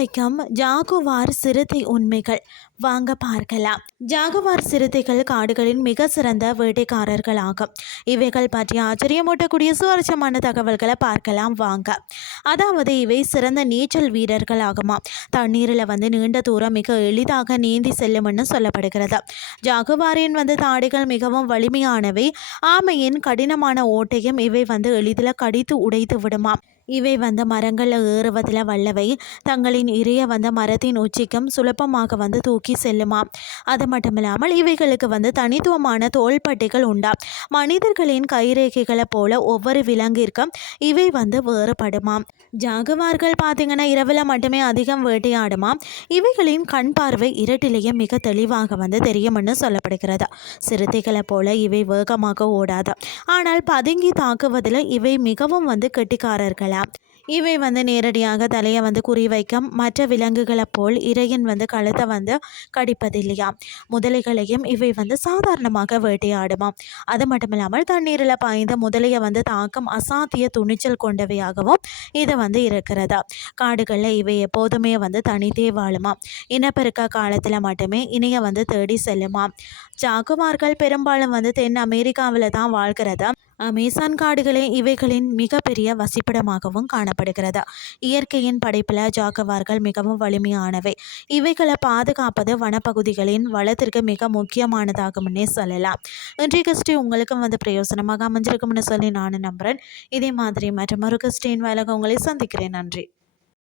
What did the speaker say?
வைக்கும் ஜாகுவார் சிறுத்தை உண்மைகள் வாங்க பார்க்கலாம். ஜாகுவார் சிறுத்தைகள் காடுகளின் மிக சிறந்த வேட்டைக்காரர்கள் ஆகும். இவைகள் பற்றி ஆச்சரியமூட்டக்கூடிய சுவாரஸ்யமான தகவல்களை பார்க்கலாம் வாங்க. அதாவது இவை சிறந்த நீச்சல் வீரர்கள் ஆகுமா. தண்ணீரில் நீண்ட தூரம் மிக எளிதாக நீந்தி செல்லும்னு சொல்லப்படுகிறது. ஜாகுவாரின் தாடைகள் மிகவும் வலிமையானவை. ஆமையின் கடினமான ஓட்டையும் இவை எளிதில் கடித்து உடைத்து விடுமா. இவை மரங்களில் ஏறுவதில் வல்லவை. தங்களின் இரையை மரத்தின் உச்சிக்கும் சுலபமாக தூக்கி செல்லுமா. அது மட்டும் இல்லாமல் இவைகளுக்கு தனித்துவமான தோள்பட்டைகள் உண்டா. மனிதர்களின் கைரேகைகளை போல ஒவ்வொரு விலங்கிற்கும் இவை வேறுபடுமாம். ஜாகுவார்கள் பார்த்தீங்கன்னா இரவில் மட்டுமே அதிகம் வேட்டையாடுமாம். இவைகளின் கண் பார்வை இருட்டிலேயே மிக தெளிவாக தெரியும்னு சொல்லப்படுகிறது. சிறுத்தைகளை போல இவை வேகமாக ஓடாது. ஆனால் பதுங்கி தாக்குவதில் இவை மிகவும் கெட்டிக்காரர்களா. இவை நேரடியாக தலையை குறிவைக்கும். மற்ற விலங்குகளைப் போல் இரையின் கழுத்தை கடிப்பதில்லையா. முதலைகளையும் இவை சாதாரணமாக வேட்டையாடுமாம். அது மட்டும் இல்லாமல் தண்ணீரில் பாய்ந்த முதலையை தாக்கும் அசாத்திய துணிச்சல் கொண்டவையாகவும் இது இருக்கிறது. காடுகளில் இவை எப்போதுமே தனித்தே வாழுமா. இனப்பெருக்க காலத்தில் மட்டுமே இணைய தேடி செல்லுமா. ஜாகுவார்கள் பெரும்பாலும் தென் அமெரிக்காவில் தான் வாழ்கிறது. அமேசான் காடுகளே இவைகளின் மிகப்பெரிய வசிப்பிடமாகவும் காணப்படுகிறது. இயற்கையின் படைப்பில் ஜாகுவார்கள் மிகவும் வலிமையானவை. இவைகளை பாதுகாப்பது வனப்பகுதிகளின் வளத்திற்கு மிக முக்கியமானதாகும்னே சொல்லலாம். இன்றைய கிறிஸ்டி உங்களுக்கும் பிரயோசனமாக அமைஞ்சிருக்கும்னு சொல்லி நான் நம்புகிறேன். இதே மாதிரி மற்றொரு கிறிஸ்டின் வேலைக்கு உங்களை சந்திக்கிறேன். நன்றி.